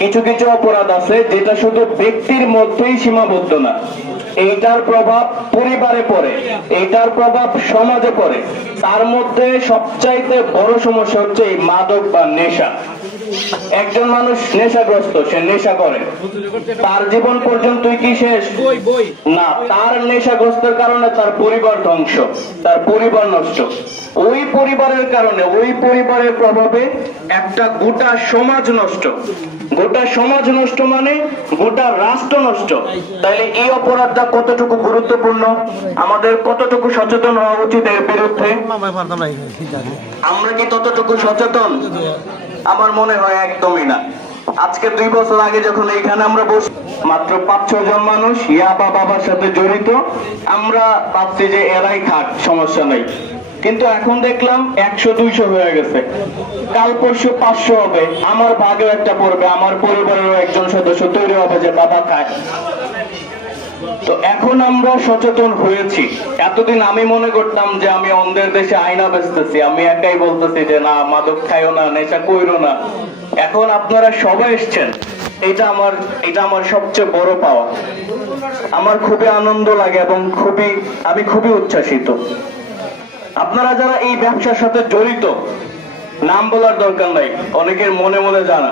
কিছু কিছু অপরাধ আছে যেটা শুধু ব্যক্তির মধ্যেই সীমাবদ্ধ না, এইটার প্রভাব পরিবারে পড়ে, এইটার প্রভাব সমাজে পড়ে। তার মধ্যে সবচাইতে বড় সমস্যা হচ্ছে এই মাদক বা নেশা। একজন মানুষ নেশাগ্রস্ত, সে নেশা করে, তার জীবন পর্যন্তই কি শেষ না, তার নেশাগ্রস্তের কারণে তার পরিবার ধ্বংস, তার পরিবার নষ্ট। ওই পরিবারের কারণে, ওই পরিবারের প্রভাবে একটা গোটা সমাজ নষ্ট। গোটা সমাজ নষ্ট মানে গোটা রাষ্ট্র নষ্ট। তাইলে এই অপরাধটা কতটুকু গুরুত্বপূর্ণ, আমাদের কতটুকু সচেতন হওয়া উচিত এর বিরুদ্ধে? আমরা কি ততটুকু সচেতন? আমার মনে হয় একদমই না। আজকে 2 বছর আগে যখন এইখানে আমরা বসে মাত্র 5-6 জন মানুষ ইয়াবা বাবার সাথে জড়িত, আমরা ভাবছি যে এরাই খাট, সমস্যা নেই। কিন্তু এখন দেখলাম 100-200 হয়ে গেছে, কাল পরশু 500 হবে, আমার ভাগেও একটা পড়বে, আমার পরিবারেরও একজন সদস্য তৈরি হবে যে বাবা খায়। তো এখন আমরা সচেতন হয়েছি। এতদিন আমি মনে করতাম যে আমি অন্ধের দেশে আয়না বেচতেছি, আমি একাই বলতেছি যে না মাদক খাইও না, নেশা কইরো না। এখন আপনারা সবাই এসছেন, এটা আমার সবচেয়ে বড় পাওয়া। আমার খুবই আনন্দ লাগে এবং আমি খুবই উচ্ছ্বাসিত। আপনারা যারা এই ব্যবসার সাথে জড়িত, নাম বলার দরকার নাই, অনেকের মনে মনে জানা,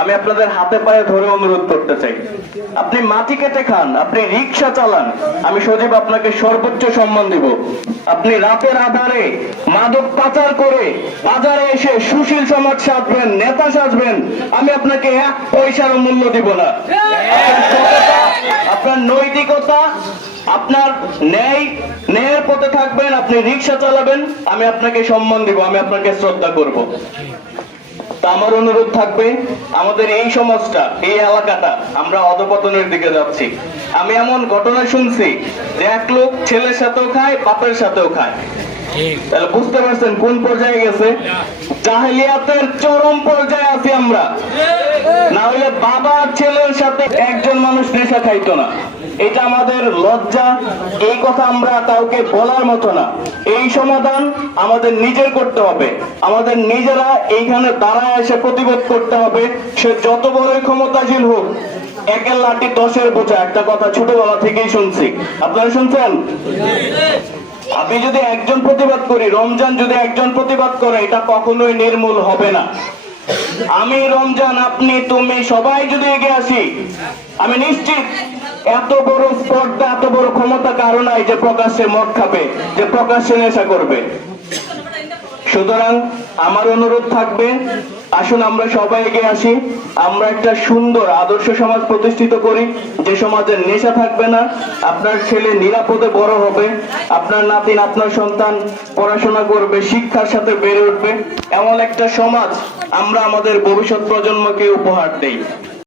আমি আপনাদের হাতে পায়ে ধরে অনুরোধ করতে চাই, আপনি মাটি কেটে খান, আপনি রিক্সা চালান, আমি সজীব আপনাকে সর্বোচ্চ সম্মান দিব। আপনি রাতের আধারে মাদক পাচার করে বাজারে এসে সুশীল সমাজ সাজবেন, নেতা সাজবেন, আমি আপনাকে 1 পয়সারও মূল্য দিব না। আপনার নৈতিকতা, আপনার ন্যায়ের পথে থাকবেন, আপনি রিক্সা চালাবেন, আমি আপনাকে সম্মান দিব, আমি আপনাকে শ্রদ্ধা করব। আমার অনুরোধ থাকবে, আমাদের এই সমাজটা, এই এলাকাটা আমরা অধপতনের দিকে যাচ্ছি। আমি এমন ঘটনা শুনছি যে এক লোক ছেলের সাথেও খায়, বাপের সাথেও খায়। তাহলে বুঝতে পারছেন কোন পর্যায়ে গেছে? জাহেলিয়াতের চরম পর্যায়ে আছি আমরা। না হলে বাবা আর ছেলের সাথে একজন মানুষ নেশা খাইতো না। এটা আমাদের লজ্জা, এই কথা আমরা কাউকে বলার মতো না। এই সমাধান আমাদের নিজের করতে হবে, আমাদের নিজেরা এইখানে দাঁড়ায় এসে প্রতিবাদ করতে হবে। সে যত বড়ই ক্ষমতাশীল হোক, 1-এর লাঠি 10-এর বোঝা, একটা কথা ছোটবেলা থেকেই শুনছি, আপনারা শুনছেন? আমি যদি একজন প্রতিবাদ করি, রমজান যদি একজন প্রতিবাদ করে, এটা কখনোই নির্মূল হবে না। আমি, রমজান, আপনি, তুমি সবাই যদি এগিয়ে আসি, আমি নিশ্চিত এত বড় স্পর্ধা, এত বড় ক্ষমতা কারো নাই যে প্রকাশ্যে মদ খাবে, যে প্রকাশ্যে নেশা করবে। সুতরাং আমার অনুরোধ থাকবে, আসুন আমরা সবাই এগিয়ে আসি, আমরা একটা সুন্দর আদর্শ সমাজ প্রতিষ্ঠিত করি, যে সমাজে নেশা থাকবে না, আপনার ছেলে নিরাপদে বড় হবে, আপনার নাতিন, আপনার সন্তান পড়াশোনা করবে, শিক্ষার সাথে বেড়ে উঠবে। এমন একটা সমাজ আমরা আমাদের ভবিষ্যৎ প্রজন্মকে উপহার দেই।